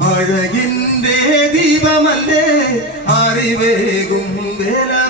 അഴകിന്റെ ദീപമല്ലേ? അറിവേകും വേലവനെ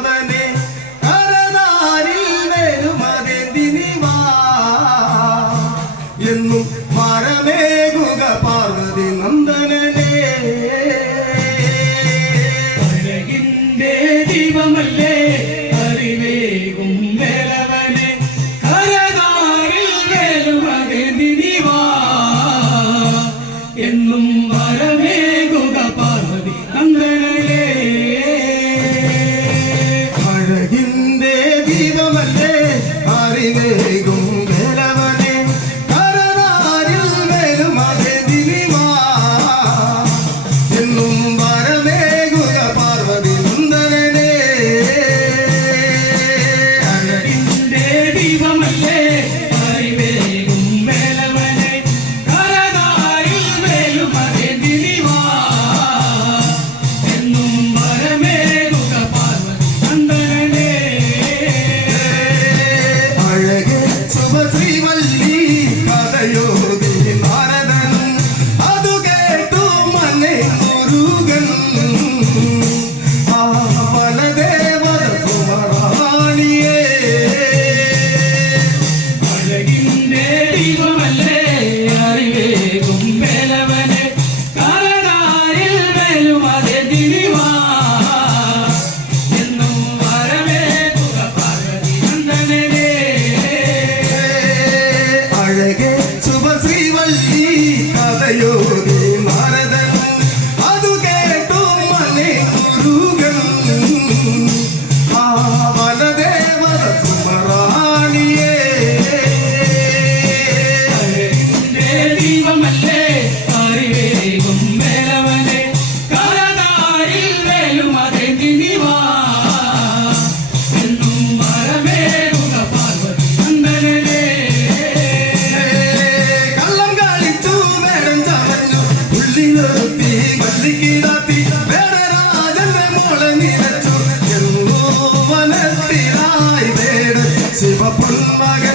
Baba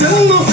天の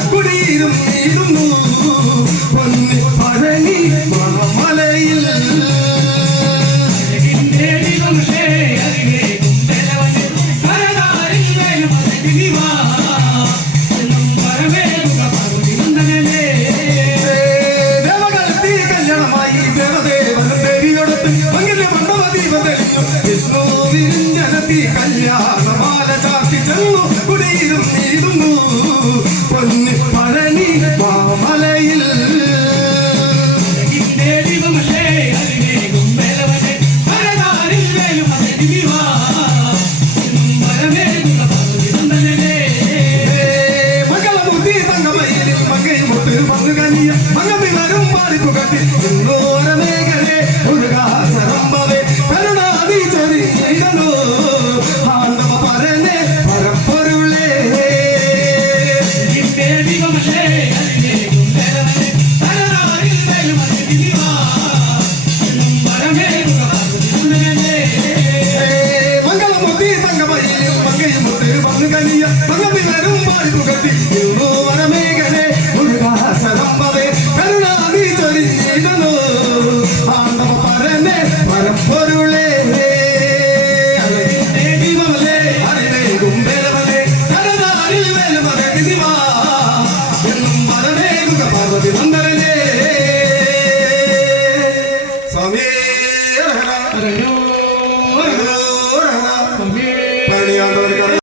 Eu